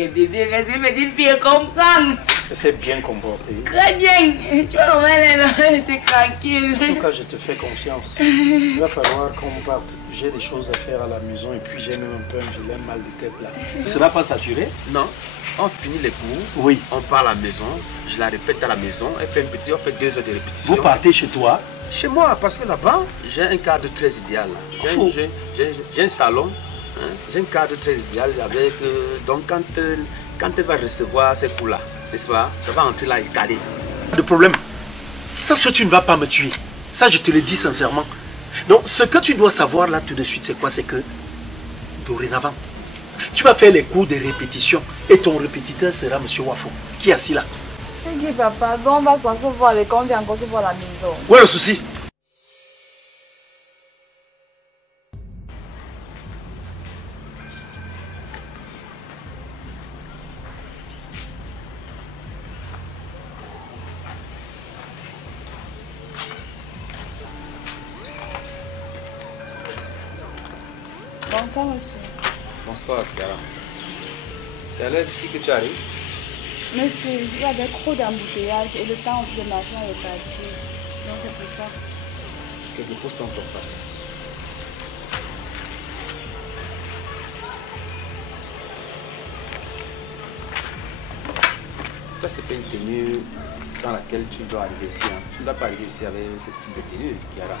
des bébés, merci, mais dis bien comprendre. C'est bien comporté. Très bien. Tu vas revenir, t'es tranquille. En tout cas, je te fais confiance. Il va falloir qu'on parte. J'ai des choses à faire à la maison et puis j'ai même un peu un vilain mal de tête là. Ça va pas saturer? Non. On finit les cours. Oui. On part à la maison. Je la répète à la maison. On fait 2 heures de répétition. Vous partez chez toi? Chez moi, parce que là-bas, j'ai un cadre très idéal. J'ai un salon. Hein? J'ai un cadre très idéal avec... donc quand elle va recevoir ces cours-là, n'est-ce pas? Ça va entrer là et caler. Le problème, sache que tu ne vas pas me tuer. Ça, je te le dis sincèrement. Donc, ce que tu dois savoir là tout de suite, c'est quoi? C'est que, dorénavant, tu vas faire les cours de répétition et ton répétiteur sera M. Wafo, qui est assis là. Ok papa, donc on va s'en voir les comptes et encore se voir la maison. Où est le souci? Bonsoir monsieur. Bonsoir, Chiara. C'est à l'heure ici que tu arrives? Monsieur, il y avait trop d'embouteillages et le temps aussi de marcher est parti. Donc c'est pour ça. Que dépose ton sac. Ça, c'est pas une tenue dans laquelle tu dois arriver ici. Hein. Tu ne dois pas arriver ici avec ce style de tenue, Chiara.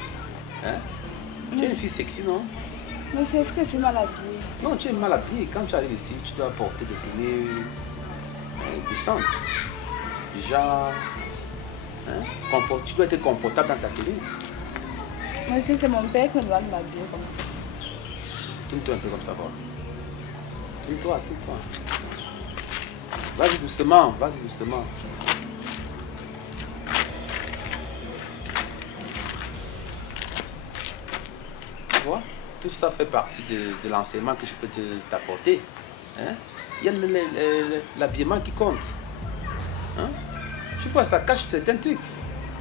Hein? Tu es une fille sexy, non? Monsieur, est-ce que je suis mal habillée? Non, tu es mal habillée. Quand tu arrives ici, tu dois porter des tenues décentes. Déjà, hein? Tu dois être confortable dans ta tenue. Monsieur, c'est mon père qui me doit m'habiller comme ça. Tourne-toi un peu comme ça, quoi. Tourne-toi, tourne-toi. Vas-y doucement, vas-y doucement. Tu vois? Tout ça fait partie de l'enseignement que je peux t'apporter. Hein? Il y a l'habillement qui compte. Hein? Tu vois, ça cache certains trucs.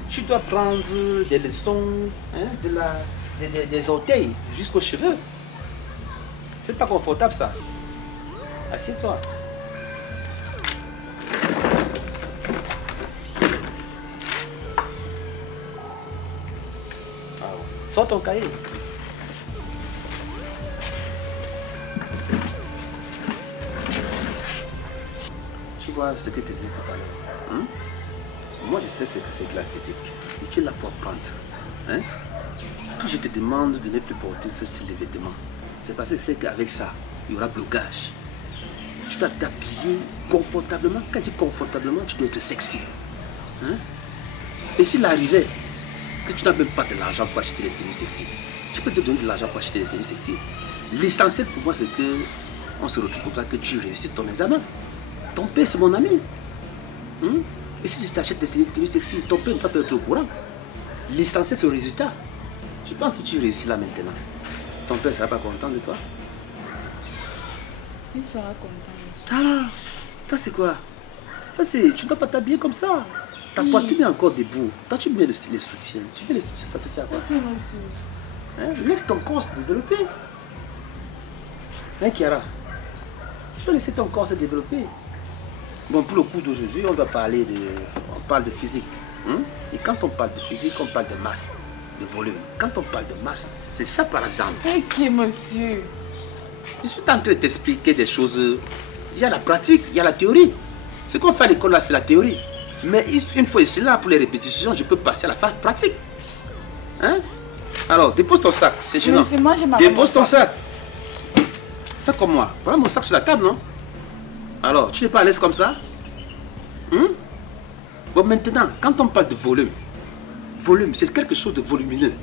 Tu dois prendre des leçons, hein, des orteils jusqu'aux cheveux. C'est pas confortable ça. Assieds-toi. Sors ton cahier. Tu vois ce que tu disais tout à l'heure. Hein? Moi, je sais ce que c'est que la physique. Et tu es là pour apprendre. Hein? Quand je te demande de ne plus porter ce style de vêtements, c'est parce que c'est qu'avec ça, il y aura blocage. Tu dois t'habiller confortablement. Quand tu dis confortablement, tu dois être sexy. Hein? Et s'il arrivait que tu n'as même pas de l'argent pour acheter les tenues sexy, tu peux te donner de l'argent pour acheter les tenues sexy. L'essentiel pour moi, c'est que on se retrouve comme ça, que tu réussis ton examen. Ton père, c'est mon ami. Hein? Et si je t'achète des tenues sexy, ton père ne va pas être au courant. L'essentiel, c'est le résultat. Je pense que si tu réussis là maintenant, ton père ne sera pas content de toi. Il sera content. Alors, ça c'est quoi? Ça c'est, tu ne dois pas t'habiller comme ça. Ta poitrine est encore debout. Toi tu mets les soutiens. Tu mets les soutiens, ça te sert à quoi? Hein? Laisse ton corps se développer. Hein, Chiara? Tu dois laisser ton corps se développer. Bon, pour le coup d'aujourd'hui, on parle de physique. Hein? Et quand on parle de physique, on parle de masse, de volume. Quand on parle de masse, c'est ça par exemple. Et qui, monsieur? Je suis en train de t'expliquer des choses. Il y a la pratique, il y a la théorie. Ce qu'on fait à l'école là, c'est la théorie. Mais une fois ici là, pour les répétitions, je peux passer à la phase pratique. Hein? Alors, dépose ton sac, c'est gênant. Monsieur, moi, Dépose ton sac. Fais comme moi. Voilà mon sac sur la table, non? Alors, tu n'es pas à l'aise comme ça? Hein? Bon, maintenant, quand on parle de volume, c'est quelque chose de volumineux.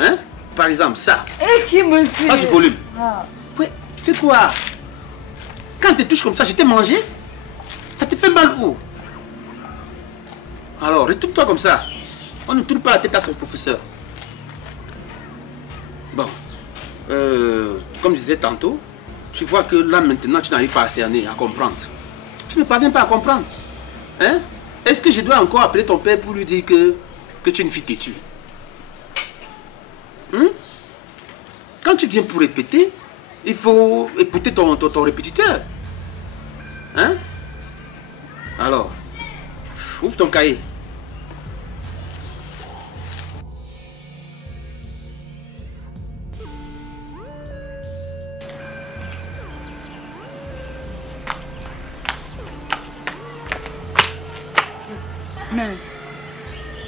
Hein? Par exemple, ça. Et qui, monsieur? Ça, du volume. Ah. Ouais, c'est quoi? Quand tu touches comme ça, je t'ai mangé? Ça te fait mal où? Alors, retourne-toi comme ça. On ne tourne pas la tête à son professeur. Bon. Comme je disais tantôt, tu vois que là maintenant, tu n'arrives pas à cerner, à comprendre. Tu ne parviens pas à comprendre. Hein? Est-ce que je dois encore appeler ton père pour lui dire que tu es une fille têtue? Hein? Quand tu viens pour répéter, il faut écouter ton répétiteur. Hein? Alors, ouvre ton cahier.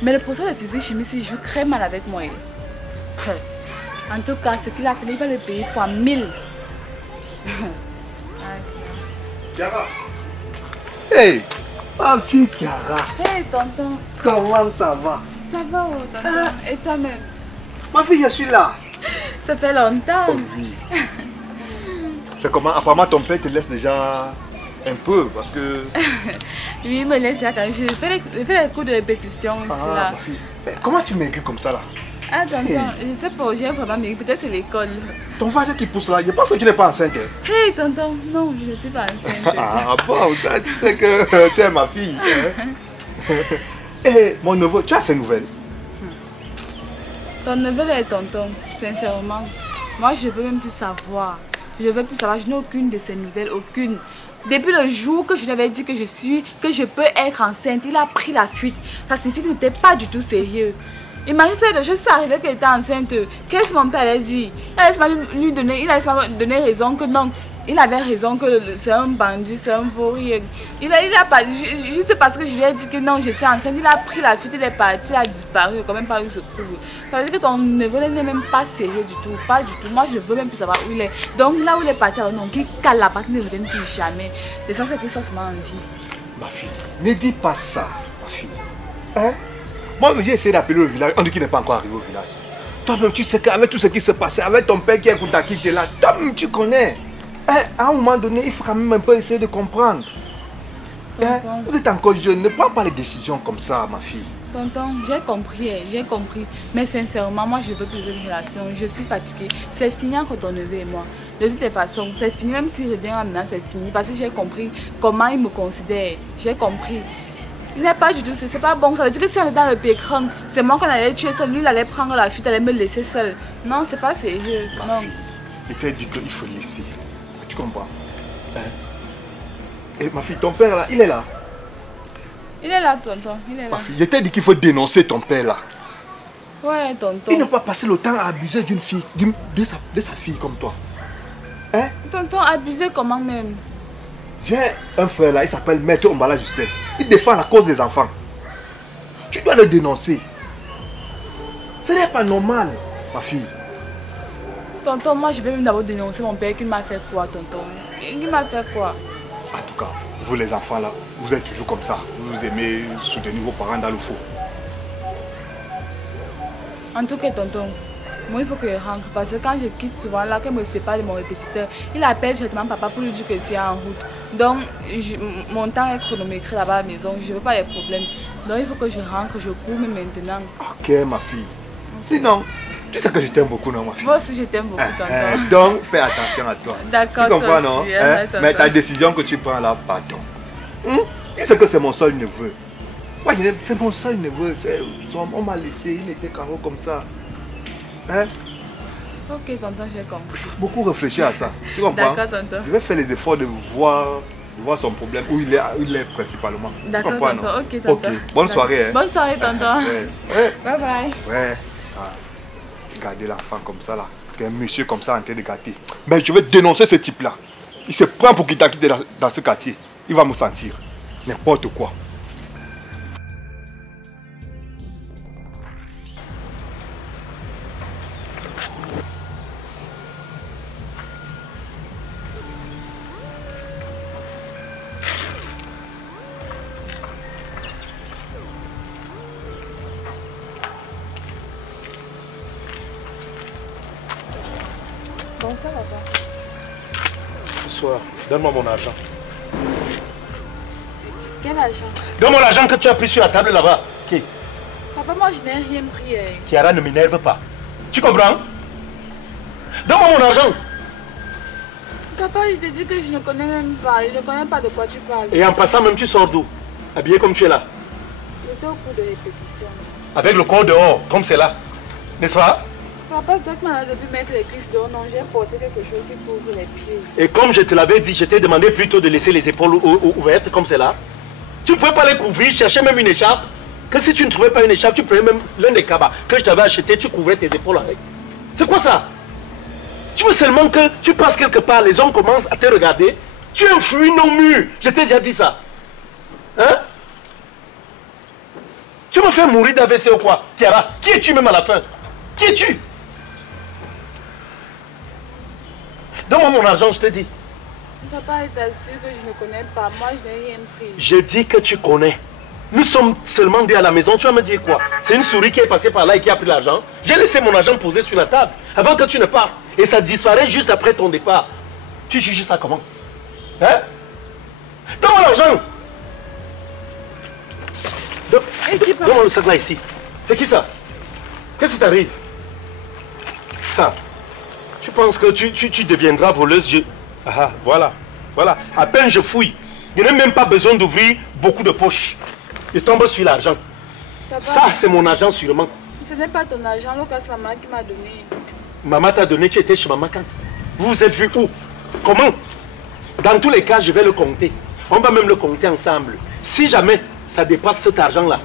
Mais le professeur de physique-chimie il joue très mal avec moi. En tout cas, ce qu'il a fait, il va le payer fois 1000. Chiara. Hey, ma fille Chiara. Hey, tonton. Comment ça va? Ça va, oh, tonton. Et toi-même? Ma fille, je suis là. Ça fait longtemps. Oh oui. C'est comment? Apparemment, ton père te laisse déjà un peu parce que... Lui, il me laisse là quand je fais les cours de répétition ici, là. Ma fille. Mais comment tu maigris comme ça là? Ah, tonton, je sais pas, j'ai vraiment maigri. Peut-être c'est l'école. Ton frère qui pousse là, je pense que tu n'es pas enceinte. Hey, tonton, non, je ne suis pas enceinte. Ah bon, ça, tu sais que tu es ma fille. Hein? Eh, mon neveu, tu as ces nouvelles? Ton neveu est tonton, sincèrement. Moi, je veux même plus savoir. Je veux plus savoir, je n'ai aucune de ces nouvelles, aucune. Depuis le jour que je lui avais dit que je peux être enceinte, il a pris la fuite. Ça signifie qu'il n'était pas du tout sérieux. Imagine ça, je suis arrivée qu'elle était enceinte. Qu'est-ce que mon père a dit? Il a lui donné raison que non. Il avait raison que c'est un bandit, c'est un vaurien. Il a pas, juste parce que je lui ai dit que non, je suis enceinte, il a pris la fuite, il est parti, il a disparu, il n'a quand même pas eu secours. Ça veut dire que ton neveu n'est même pas sérieux du tout, pas du tout. Moi, je veux même plus savoir où il est. Donc là où il est parti, non, qu'il cale là-bas, qu'il ne revienne plus jamais. C'est ça, c'est que ça se met en vie. Ma fille, ne dis pas ça, ma fille. Hein? Moi, j'ai essayé d'appeler le village, on dit qu'il n'est pas encore arrivé au village. Toi-même, tu sais qu'avec tout ce qui se passait, avec ton père qui est Koutaki, qui est là, toi-même, tu connais. À un moment donné, il faut quand même un peu essayer de comprendre. Vous êtes encore jeune, ne prends pas les décisions comme ça, ma fille. Tonton, j'ai compris. Mais sincèrement, moi, je veux plus une relation. Je suis fatiguée. C'est fini entre ton neveu et moi. De toutes les façons, c'est fini. Même s'il revient maintenant, c'est fini. Parce que j'ai compris comment il me considère. J'ai compris. Il n'est pas du tout, c'est pas bon. Ça veut dire que si on est dans le pécran, c'est moi qu'on allait tuer seul. Lui, il allait prendre la fuite, il allait me laisser seul. Non, c'est pas sérieux. Non. Il t'a dit qu'il faut laisser. Tu comprends? Et ma fille, ton père là, il est là. Il est là, tonton. Il est là. Ma fille, je t'ai dit qu'il faut dénoncer ton père là. Ouais, tonton. Il n'a pas passé le temps à abuser d'une fille, de sa fille comme toi. Hein? Tonton, abuser comment même? J'ai un frère là, il s'appelle Maître Ombala Justin. Il défend la cause des enfants. Tu dois le dénoncer. Ce n'est pas normal, ma fille. Tonton, moi je vais même d'abord dénoncer mon père. Qu'il m'a fait quoi, tonton? Il m'a fait quoi? En tout cas, vous les enfants là, vous êtes toujours comme ça. Vous aimez soutenir vos parents dans le faux. En tout cas, tonton, moi il faut que je rentre. Parce que quand je quitte souvent là, qu'elle me sépare de mon répétiteur, il appelle directement papa pour lui dire que je suis en route. Donc, mon temps est chronométré là-bas à la maison. Je ne veux pas les problèmes. Donc il faut que je rentre, je cours mais maintenant. Ok, ma fille. Sinon, tu sais que je t'aime beaucoup, non, ma fille? Moi aussi, je t'aime beaucoup, tonton. Donc, fais attention à toi. D'accord. Tu comprends, non? Mais ta décision que tu prends là, pardon. Tu sais que c'est mon seul neveu. Moi, c'est mon seul neveu. On m'a laissé, il était carreau comme ça. Hein? Ok, tonton, j'ai compris. Beaucoup réfléchir à ça. Tu comprends? D'accord, tonton. Je vais faire les efforts de voir son problème, où il est principalement. D'accord, tonton. Ok, tonton. Ok. Bonne soirée. Hein? Bonne soirée, tonton. Ouais. Bye bye. Ouais. Regardez l'enfant comme ça là. Un monsieur comme ça en train de gâter. Mais je vais dénoncer ce type là. Il se prend pour qu'il t'a quitté dans ce quartier. Il va me sentir. N'importe quoi. Bonsoir, papa. Bonsoir. Donne-moi mon argent. Quel argent? Donne-moi l'argent que tu as pris sur la table là-bas. Qui? Papa, moi je n'ai rien pris. Chiara, ne m'énerve pas. Tu comprends? Donne-moi mon argent. Papa, je te dis que je ne connais même pas. Je ne connais pas de quoi tu parles. Et en passant même, tu sors d'où? Habillé comme tu es là. J'étais au cours de répétition. Avec le corps dehors, comme c'est là. N'est-ce pas? Papa, toi qui m'as depuis mettre les cuisses dehors, non, j'ai porté quelque chose qui couvre les pieds. Et comme je te l'avais dit, je t'ai demandé plutôt de laisser les épaules ouvertes comme cela. Tu ne pouvais pas les couvrir, chercher même une écharpe. Que si tu ne trouvais pas une écharpe, tu prenais même l'un des cabas que je t'avais acheté, tu couvrais tes épaules avec. C'est quoi ça? Tu veux seulement que tu passes quelque part, les hommes commencent à te regarder. Tu es un fruit non mûr. Je t'ai déjà dit ça. Hein? Tu me fais mourir d'AVC ou quoi? Kiara, qui es-tu même à la fin? Qui es-tu? Donne-moi mon argent, je te dis. Papa, il t'assure que je ne connais pas. Moi, je n'ai rien pris. Je dis que tu connais. Nous sommes seulement deux à la maison. Tu vas me dire quoi? C'est une souris qui est passée par là et qui a pris l'argent. J'ai laissé mon argent posé sur la table avant que tu ne partes. Et ça disparaît juste après ton départ. Tu juges ça comment? Hein? Donne-moi l'argent. Donne-moi le sac là ici. C'est qui ça? Qu'est-ce qui t'arrive? Ah. Tu penses que tu deviendras voleuse? Ah, voilà. Voilà. À peine je fouille. Je n'ai même pas besoin d'ouvrir beaucoup de poches. Je tombe sur l'argent. Ça, c'est mon argent sûrement. Ce n'est pas ton argent, c'est maman qui m'a donné. Maman t'a donné, tu étais chez maman quand? Vous vous êtes vu où? Comment? Dans tous les cas, je vais le compter. On va même le compter ensemble. Si jamais ça dépasse cet argent-là.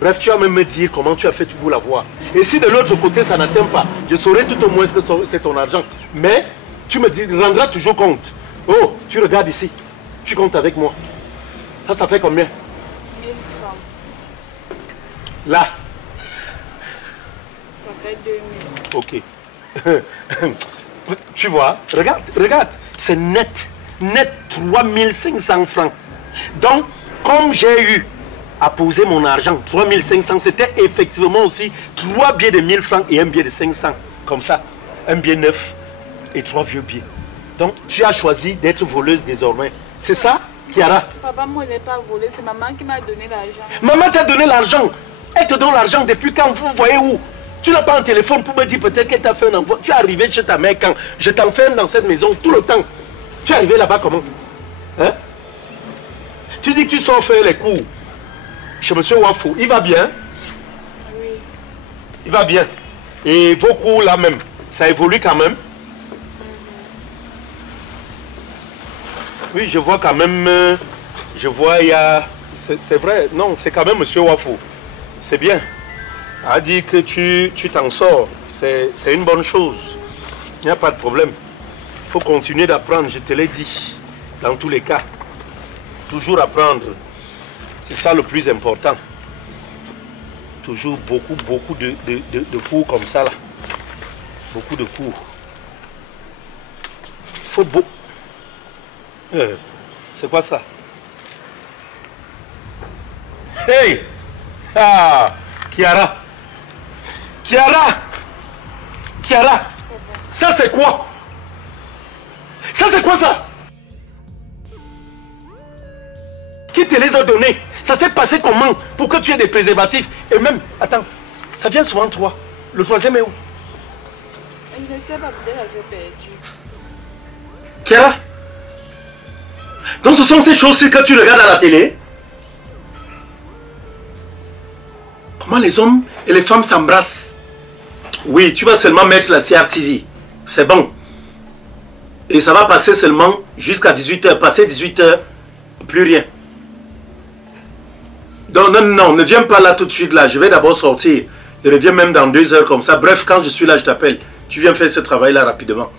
Bref, tu vas même me dire comment tu as fait pour l'avoir. Et si de l'autre côté, ça n'atteint pas, je saurai tout au moins que c'est ton argent. Mais tu me rendras toujours compte. Oh, tu regardes ici. Tu comptes avec moi. Ça fait combien? 1000 francs. Là. Ça fait 2000. Ok. Tu vois, regarde. C'est net. Net 3500 francs. Donc, comme j'ai eu à poser mon argent, 3500, c'était effectivement aussi 3 billets de 1000 francs et un billet de 500. Comme ça, un billet neuf et 3 vieux billets. Donc, tu as choisi d'être voleuse désormais. C'est ça, Kiara? Papa, moi, je n'ai pas volé. C'est maman qui m'a donné l'argent. Maman t'a donné l'argent. Elle te donne l'argent depuis quand? Vous voyez où? Tu n'as pas un téléphone pour me dire peut-être qu'elle t'a fait un envoi. Tu es arrivé chez ta mère quand? Je t'enferme dans cette maison tout le temps. Tu es arrivé là-bas comment? Hein? Tu dis que tu sors faire les cours chez M. Wafou. Il va bien? Oui. Il va bien. Et vos cours là même, ça évolue quand même? Oui, je vois quand même. Je vois, il y a. C'est vrai, non, c'est quand même M. Wafou. C'est bien. A dit que tu t'en sors. C'est une bonne chose. Il n'y a pas de problème. Il faut continuer d'apprendre, je te l'ai dit. Dans tous les cas. Toujours apprendre. C'est ça le plus important. Toujours beaucoup de cours comme ça là. Beaucoup de cours. Il faut beaucoup. C'est quoi ça? Hey! Ah! Kiara! Kiara! Ça c'est quoi? Ça c'est quoi ça? Qui te les a donnés? Ça s'est passé comment pour que tu aies des préservatifs? Et même, attends, ça vient souvent toi. Le troisième est où? Je ne sais pas, peut-être elle s'est perdue. Kiara? Donc ce sont ces choses-ci que tu regardes à la télé? Comment les hommes et les femmes s'embrassent? Oui, tu vas seulement mettre la CRTV. C'est bon. Et ça va passer seulement jusqu'à 18h. Passer 18h, plus rien. Donc non, ne viens pas là tout de suite là. Je vais d'abord sortir. Je reviens même dans 2 heures comme ça. Bref, quand je suis là, je t'appelle. Tu viens faire ce travail là rapidement.